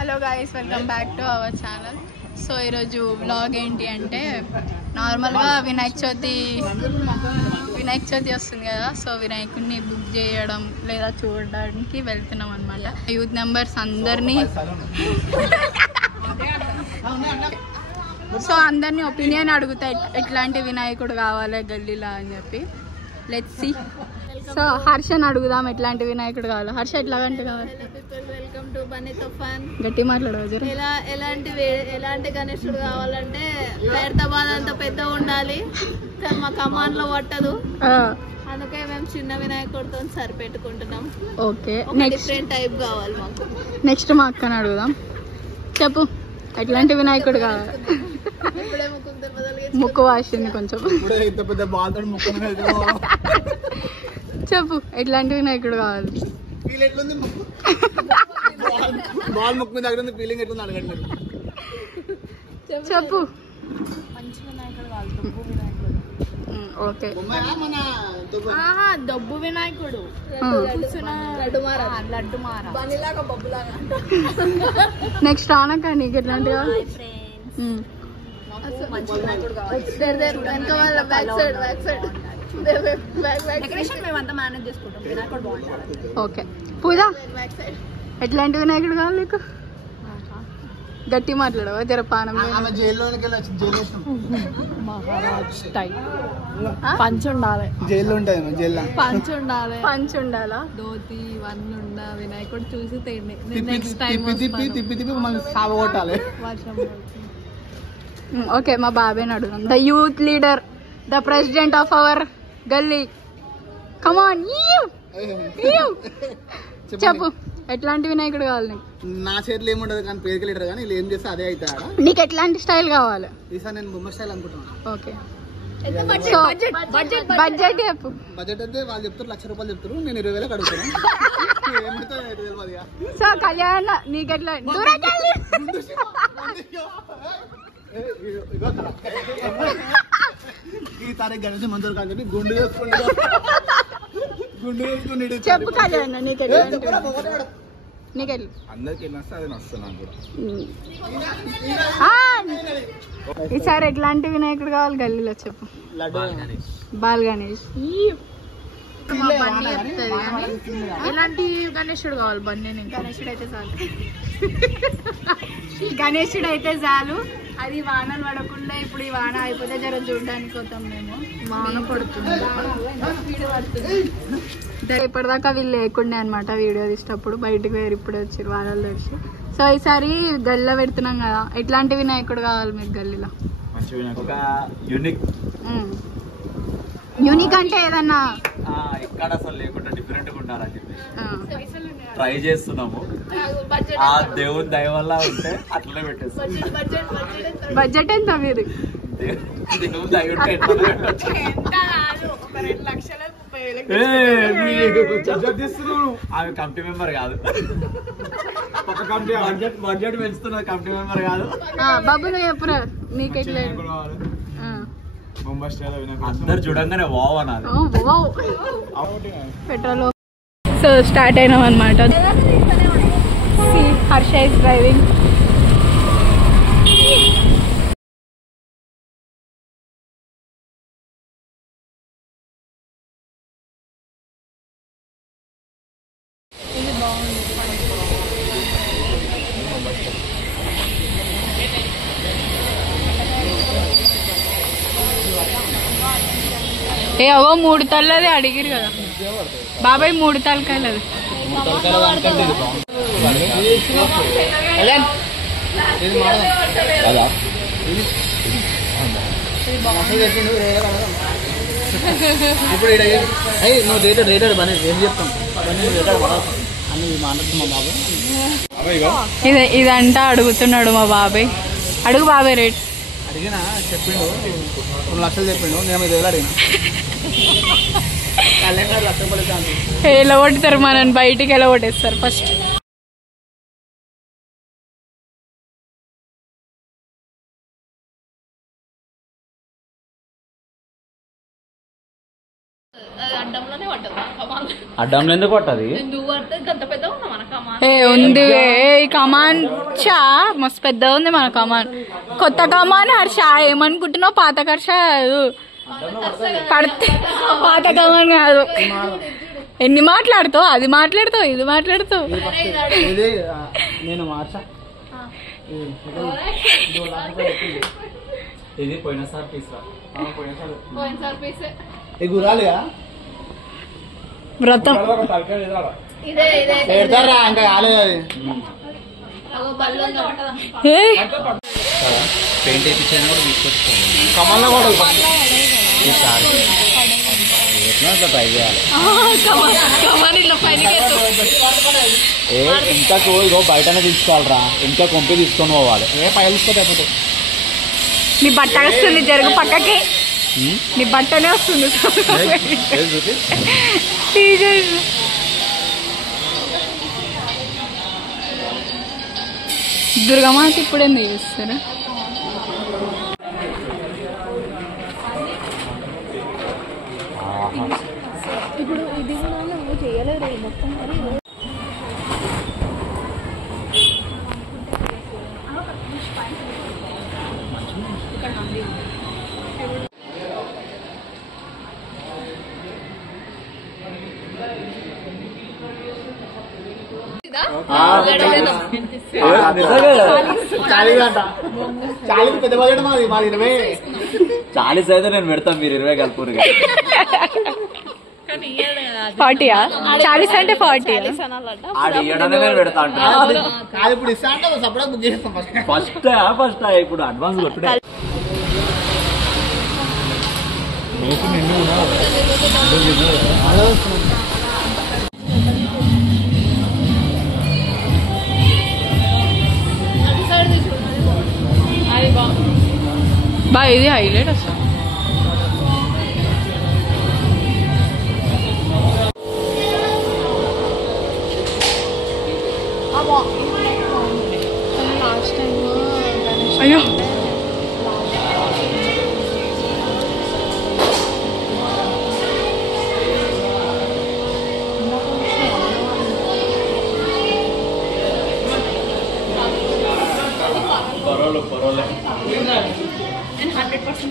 Hello guys, welcome back to our channel. So ఈరోజు vlog ఏంటి అంటే, నార్మల్గా వినాయక చవితి వస్తుంది కదా. సో వినాయకుడిని బుక్ చేయడం లేదా చూడడానికి వెళ్తున్నాం అనమాట. యూత్ మెంబర్స్ అందరినీ సో అందరినీ ఒపీనియన్ అడుగుతాయి ఎట్లాంటి వినాయకుడు కావాలి గల్లీలా అని చెప్పి. Let's see. సో హర్షని అడుగుదాం ఎట్లాంటి వినాయకుడు కావాలి. హర్ష ఎట్లాంటి కావాలి? వెల్కమ్ టు బన్నీ తుఫాన్. గట్టి మాట్లాడవచ్చు. ఎలాంటి గణేశుడు కావాలంటే ఖైరతాబాద్ అంత పెద్ద ఉండాలి, కానీ మా కమాండ్ లో పట్టదు, అందుకే మేము చిన్న వినాయకుడితో సరిపెట్టుకుంటున్నాం. ఓకే, డిఫరెంట్ టైప్ కావాలి మాకు. నెక్స్ట్ మా అక్కని అడుగుదాం. చెప్పు ఎట్లాంటి వినాయకుడు కావాలి? ముక్కు వాసింది కొంచెం. చెప్పు ఎట్లాంటి వినాయకుడు కావాలి? చెప్పు. ఓకే, దబ్బు వినాయకుడు, నెక్స్ట్ ఆనక నీకు ఎట్లాంటి కావాలి? ఓకే, పూజ ఎట్లాంటి వినాయకుడు కావాలి నీకు? గట్టి మాట్లాడవా జర పానం. పంచ్ ఉండాలి, జైల్లో ఉంటాయి, పంచ్ ఉండాలి, పంచ్ ఉండాలా, ధోతి ఇవన్నీ ఉండా వినాయకుడు చూసి తిప్పి మళ్ళీ సాగొట్టాలి. ఓకే, మా బాబాయ్ని అడుగుదాం. The youth leader, the president of our గల్లీ, కమాన్. చెప్పు ఎట్లాంటి వినాయకుడు కావాలి నీకు? నా చేతిలో ఏముండదు కానీ పేరుకి లీటర్ కానీ వీళ్ళు ఏం చేస్తే అదే అవుతాడా. నీకు ఎట్లాంటి స్టైల్ కావాలి? ఈసారి నేను బొమ్మ స్టైల్ అనుకుంటున్నాను. ఓకే, బడ్జెట్ చెప్పు. బడ్జెట్ అయితే వాళ్ళు చెప్తారు ₹1,00,000 చెప్తారు, నేను 20,000 అడుగుతాను. సో కళ్యాణ నీకు ఎట్లా? ఈసారి గణేష్ మందులు కాదు గుండు వేసుకుని చెప్పు కళ్యాణ నీకు అందరికి ఈసారి ఎట్లాంటి వినాయకుడు కావాలి గల్లీలో? చెప్పు. బాల్ గణేష్. ఎలాంటి గణేశుడు కావాలి? బన్నీ గణేశుడు అయితే చాలు. గణేశుడు అయితే చాలు. అది వానలు పడకుండా ఇప్పుడు ఈ వాన అయిపోతే జర చూడడానికి వద్దాం. మేము వాన పడుతుంది, ఇప్పటిదాకా వీళ్ళు లేకుండే అనమాట. వీడియో తీసేటప్పుడు బయటకు వేరు, ఇప్పుడే వచ్చారు వానలు తెచ్చి. సో ఈసారి గల్లీలో పెడుతున్నాం కదా, ఎట్లాంటి వినాయకుడు కావాలి మీకు గల్లీలో? యూనిక్ అంటే ఏదన్నా ఎక్కడ అసలు లేకుండా డిఫరెంట్ గా ఉండాలని చెప్పి ట్రై చేస్తున్నాము. ఆ దేవుని దయ వల్ల ఉంటే అట్లనే పెట్టేస్తాం. బడ్జెట్ ఎంత మీది? దేవుని దయ ఉంటే ఆమె కమిటీ మెంబర్ కాదు, బడ్జెట్ పెంచుతున్నది కమిటీ మెంబర్ కాదు. బాబు నువ్వు చెప్పురా నీకెట్లే అందరు చూడంగానే వావ్ అనాలి. పెట్రోల్. సో స్టార్ట్ అయినాం అనమాట. Harsha is driving. ఇది బాగుంది. ఏ అవో 3 తల్లది అడిగిరు కదా బాబాయ్, 3 తలకాయలది. ఇప్పుడు నువ్వు రేటెడ్ పని ఏం చెప్తాం ఇదంతా అడుగుతున్నాడు మా బాబాయ్. అడుగు బాబాయ్ రేట్. అడిగినా చెప్పిండు, 2,00,000 చెప్పిండు, నేను 5,000 అడిగినా. ఎలా కొట్టుతారు మనని? బయటికి ఎలా కొట్టేస్తారు ఫస్ట్? అడ్డంలోనే పట్టదు, అడ్డంలో ఎందుకు పట్టది? నువ్వు పడితే గంత పెద్ద ఉన్నా మన కమాన్. ఉంది ఈ కమాన్ చా మస్తు పెద్ద ఉంది మన కమాన్. కొత్త కమాన్ హర్ష ఏమనుకుంటున్నావు? పాత హర్ష పడితే పాత కమాన్ కాదు. ఎన్ని మాట్లాడుతావు? అది మాట్లాడుతావు, ఇది మాట్లాడుతావు. నేను మార్చా ఇది పోయినసారి తీసురా. గురాలిగా వ్రతం పెడతారా ఇంకా కాలేదు. పెయింట్ వేయించైనా కూడా తీసుకొచ్చుకోండి. కమల్లో కూడా ట్రై చేయాలి. ఇంకా ఇగో బయటనే తీసుకోవాలరా, ఇంకా కొంపి తీసుకొని పోవాలి. పైలుసుకోతే నీ బట్ట వస్తుంది, జరుగు పక్కకి. నీ బట్టనే వస్తుంది. దుర్గమాత ఇప్పుడు ఎందుకు చూస్తారా? ఇప్పుడు ఇది కూడా నువ్వు చేయలేరు మొత్తం. చాలీస్ పెద్ద బడ్జెట్ మాది 20. 40 అయితే నేను పెడతాను, మీరు 20 కలుపురు. 40 అంటే 40 నేను పెడతా కాదు ఇప్పుడు ఇస్తా అంటే సపరేట్ బుక్ చేస్తాం. ఫస్ట్ ఇప్పుడు అడ్వాన్స్ కొట్టుడే. బా ఇది హైలైట్ అసలు. అయ్యో పర్వాలే. నేను 100%